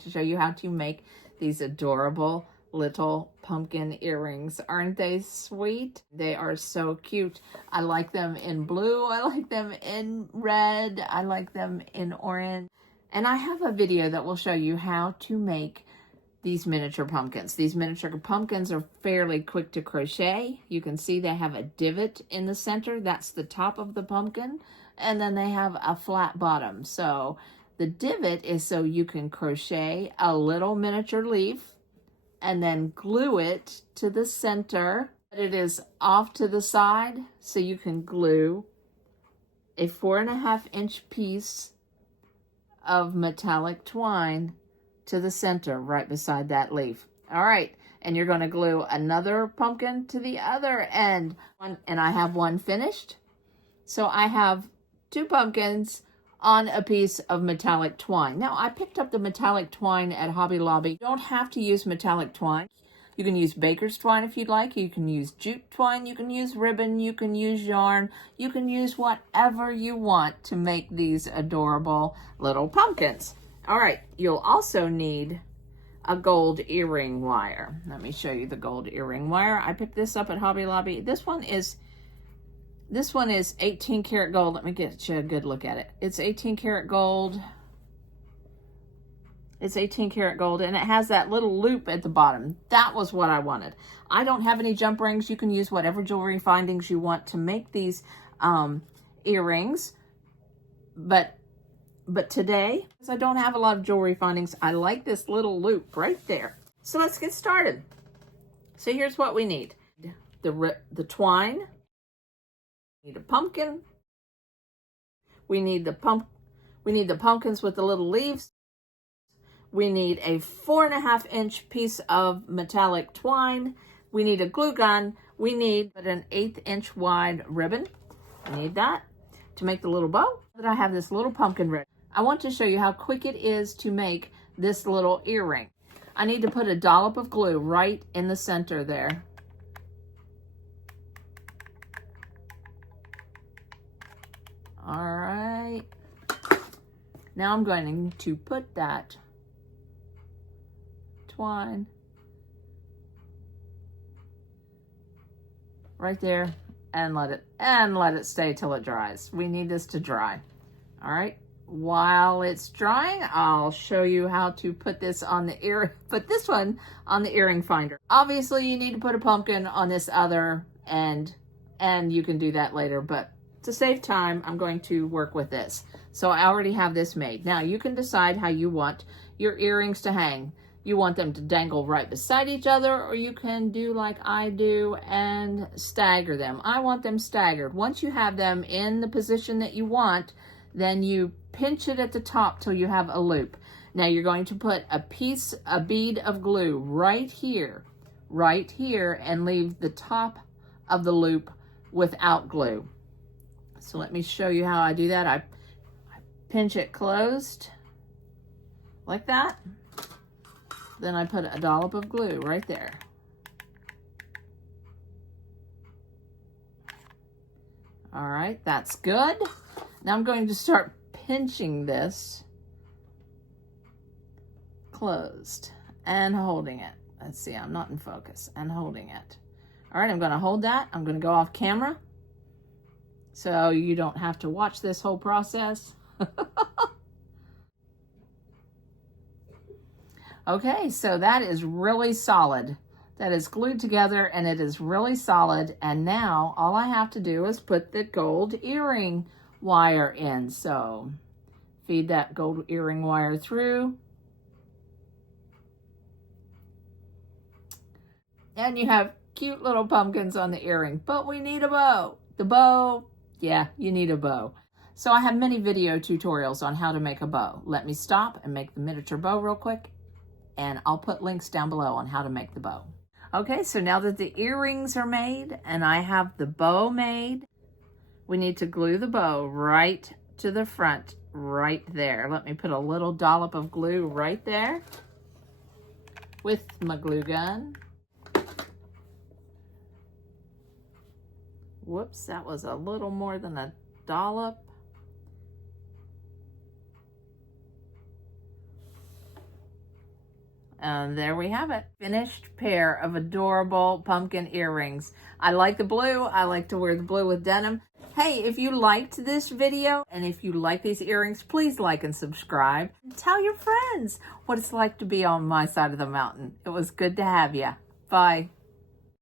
to show you how to make these adorable little pumpkin earrings. Aren't they sweet? They are so cute. I like them in blue. I like them in red. I like them in orange. And I have a video that will show you how to make these miniature pumpkins. These miniature pumpkins are fairly quick to crochet. You can see they have a divot in the center. That's the top of the pumpkin. And then they have a flat bottom. So the divot is so you can crochet a little miniature leaf and then glue it to the center. It is off to the side, so you can glue a 4.5-inch piece of metallic twine to the center right beside that leaf. All right, and you're going to glue another pumpkin to the other end. And I have one finished. So I have 2 pumpkins on a piece of metallic twine. Now, I picked up the metallic twine at Hobby Lobby. You don't have to use metallic twine. You can use baker's twine if you'd like. You can use jute twine. You can use ribbon. You can use yarn. You can use whatever you want to make these adorable little pumpkins. All right, you'll also need a gold earring wire. Let me show you the gold earring wire. I picked this up at Hobby Lobby. This one is 18 karat gold. Let me get you a good look at it. It's 18 karat gold. It's 18 karat gold, and it has that little loop at the bottom. That was what I wanted. I don't have any jump rings. You can use whatever jewelry findings you want to make these earrings. But today, because I don't have a lot of jewelry findings, I like this little loop right there. So let's get started. So here's what we need. The twine. We need a pumpkin. We need the pumpkins with the little leaves. We need a 4.5-inch piece of metallic twine. We need a glue gun. We need an 1/8-inch wide ribbon. I need that to make the little bow. That I have this little pumpkin ready. I want to show you how quick it is to make this little earring. I need to put a dollop of glue right in the center there. All right. Now I'm going to put that twine right there and let it stay till it dries. We need this to dry. All right. While it's drying, I'll show you how to put this on the this one on the earring finder. Obviously, you need to put a pumpkin on this other end, and you can do that later, but to save time, I'm going to work with this. So I already have this made. Now you can decide how you want your earrings to hang. You want them to dangle right beside each other, or you can do like I do and stagger them. I want them staggered. Once you have them in the position that you want, then you pinch it at the top till you have a loop. Now you're going to put a bead of glue right here, and leave the top of the loop without glue. So let me show you how I do that. I pinch it closed like that. Then I put a dollop of glue right there. All right, that's good. Now I'm going to start pinching this closed and holding it. Let's see, I'm not in focus, and holding it. All right, I'm going to hold that. I'm going to go off camera so you don't have to watch this whole process. Okay, so that is really solid. That is glued together and it is really solid. And now all I have to do is put the gold earring wire in. So feed that gold earring wire through. And you have cute little pumpkins on the earring, but we need a bow. The bow, yeah, you need a bow. So I have many video tutorials on how to make a bow. Let me stop and make the miniature bow real quick, and I'll put links down below on how to make the bow. Okay, so now that the earrings are made and I have the bow made, we need to glue the bow right to the front, right there. Let me put a little dollop of glue right there with my glue gun. Whoops, that was a little more than a dollop. And there we have it. Finished pair of adorable pumpkin earrings. I like the blue. I like to wear the blue with denim. Hey, if you liked this video and if you like these earrings, please like and subscribe. Tell your friends what it's like to be on my side of the mountain. It was good to have you. Bye.